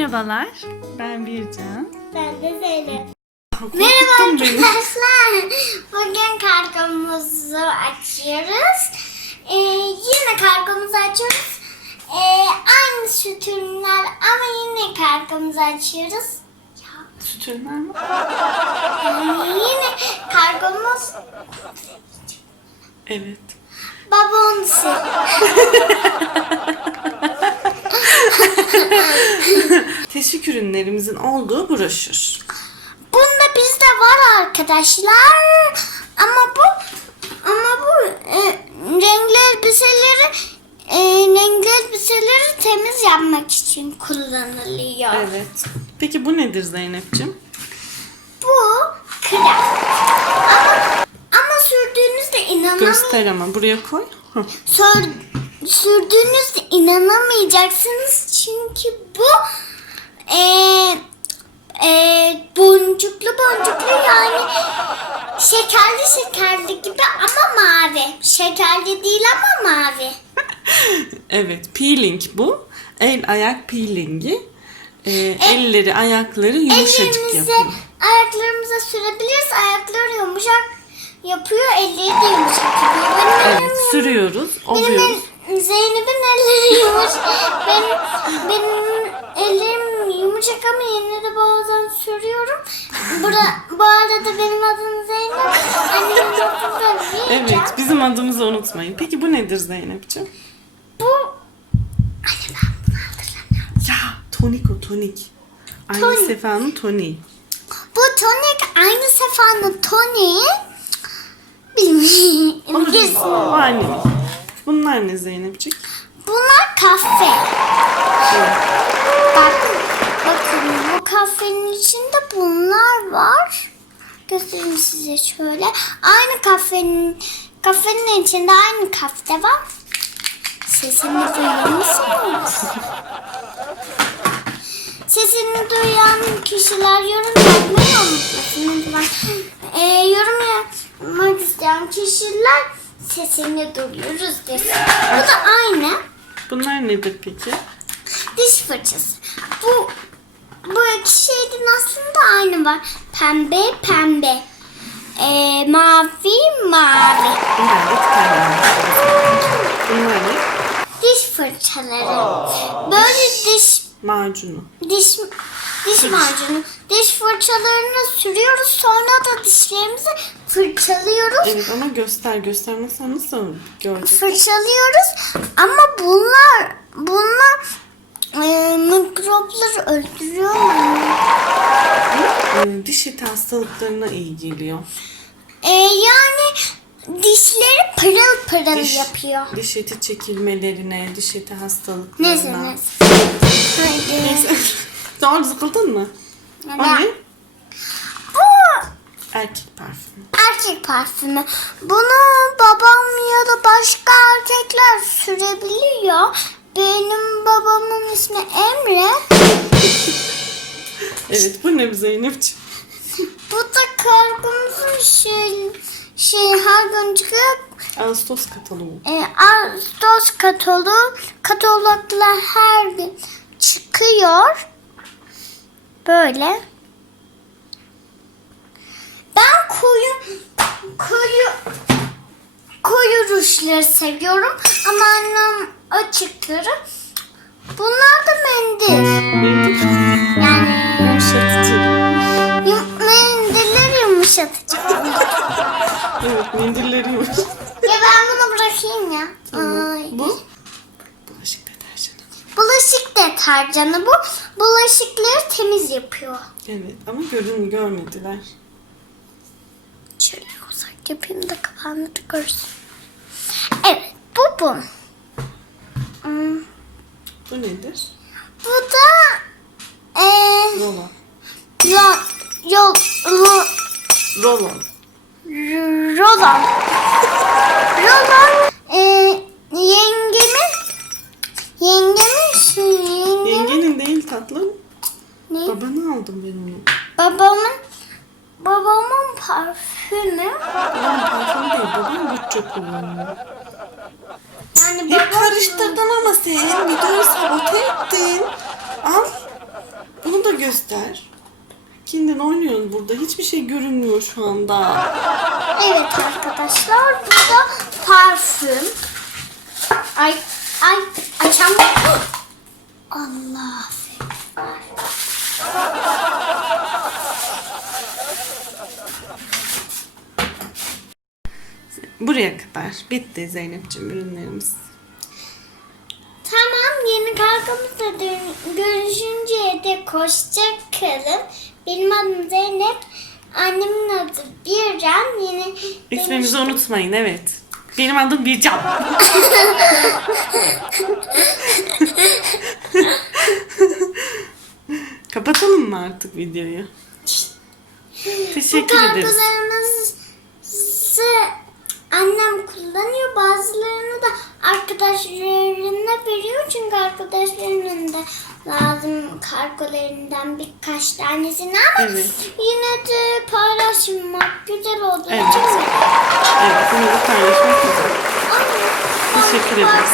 Merhabalar, ben Bircan. Ben de Zeynep. Merhaba arkadaşlar. Bugün kargomuzu açıyoruz. Ee, yine kargomuzu açıyoruz. Ee, aynı süt ürünler ama yine kargomuzu açıyoruz. Ya, Süt ürünler mi? yani yine kargomuz Evet. babamsı. Teşvik ürünlerimizin olduğu broşür. Bunda bizde var arkadaşlar. Ama bu ama bu e, renkli elbiseleri e, renkli elbiseleri temiz yapmak için kullanılıyor. Evet. Peki bu nedir Zeynep'ciğim? Bu krem. Ama, ama sürdüğünüzde inanam Göster ama buraya koy. Hı. Sür, sürdüğünüzde inanamayacaksınız çünkü bu e, e, boncuklu boncuklu yani şekerli şekerli gibi ama mavi. Şekerli değil ama mavi. Evet, peeling bu. El ayak peelingi. Ee, elleri, ayakları yumuşacık yapıyor. ayaklarımıza sürebiliriz. Ayakları yumuşak yapıyor, elleri de yumuşak yapıyor. Benim Evet, sürüyoruz, Benim oluyoruz. el, Zeynep'in elleri yumuşak. Benim, benim ellerim yumuşak ama yine de bazen sürüyorum. Bura, bu arada benim adım Zeynep. Annemin adı da Bircan. Evet, bizim adımızı unutmayın. Peki bu nedir Zeynep'ciğim? Bu... Anne ben bunu hatırlamıyorum. Ya, tonik o, tonik. Aynı Tonik. Sefa'nın toniği. Bu tonik aynı sefanın toniği. Bilmiyorum. Kesin. Aynı. Bunlar ne Zeynep'ciğim? Bunlar kahve. Bak, bakın bu kahvenin içinde bunlar var. Göstereyim size şöyle. Aynı kahvenin kahvenin içinde aynı kahve var. Sesini duyuyor musunuz? Sesini duyan kişiler yorum yapmayı unutmasın lütfen. Ee, yorum yapmak isteyen kişiler sesini duyuyoruz desin. Bu da aynı. Bunlar nedir peki? Diş fırçası. Bu bu iki şeyin aslında aynı var. Pembe pembe. Ee, mavi mavi. Bunlar da tıkanlar. Bunlar ne? Diş fırçaları. Böyle diş Macunu. diş diş macunu. Diş fırçalarını sürüyoruz sonra da dişlerimizi fırçalıyoruz. Evet ama göster göstermezsen nasıl görecek? Fırçalıyoruz ama bunlar bunlar e, mikropları öldürüyor mu? Ee, diş eti hastalıklarına iyi geliyor. Ee, yani dişleri pırıl pırıl Diş, yapıyor. diş eti çekilmelerine, diş eti hastalıklarına. Neyse neyse. Haydi. Doğru sıkıldın mı? O Neden? ne? Bu Erkek parfümü. erkek parfümü. Bunu babam ya da başka erkekler sürebiliyor. Benim babamın ismi Emre. Evet bu ne Zeynep'ciğim? Bu da kargomuzun şey, şey her gün çıkıyor. Ağustos katalogu. E, Ağustos kataloğu, kataloglar her gün çıkıyor. Böyle. Ben koyu koyu koyu rujları seviyorum ama annem açıkları. Bunlar da mendil. Mendil. Yani Yumuşatıcı. yum, mendiller yumuşatıcı. Evet mendilleri yumuşatıcı. ya ben bunu bırakayım ya. Tamam. Ay. Bu? Bulaşık deterjanı. Bulaşık deterjanı bu. Bulaşıkları temiz yapıyor. Evet ama görün görmediler. Şöyle uzak yapayım da da görsün. Bu bu. Hmm, Bu nedir? Bu da eee Rola. yol yol ro, Rolon. rolan. Rolan eee yengemin yengemin yengemin Yengenin değil tatlım. ne? Babana aldım ben onu. babamın babamın parfümü. Babam parfüm değil, babam bütçe kullanıyor. Yani Hep karıştırdın ama sen videoyu sabote ettin. Al. göster. Kimden oynuyorsun burada? Hiçbir şey görünmüyor şu anda. Evet arkadaşlar burada parfüm. Ay ay açamıyorum. Allah. Buraya kadar. Bitti Zeynep'ciğim ürünlerimiz. Tamam yeni kargamızla görüşünceye dek hoşça kalın. Benim adım Zeynep. Annemin adı Bircan. Yeni İsmimizi unutmayın evet. Benim adım Bircan. Kapatalım mı artık videoyu? Bu Teşekkür ederiz. kargolarımızı annem kullanıyor. Bazılarını da arkadaşlarına veriyor. Çünkü arkadaşlarının da lazım kargolarından birkaç tanesini ama Evet. yine de paylaşmak güzel oldu. Evet. Değil mi? Evet, bunu da paylaşmak güzel. Ama Teşekkür ederiz.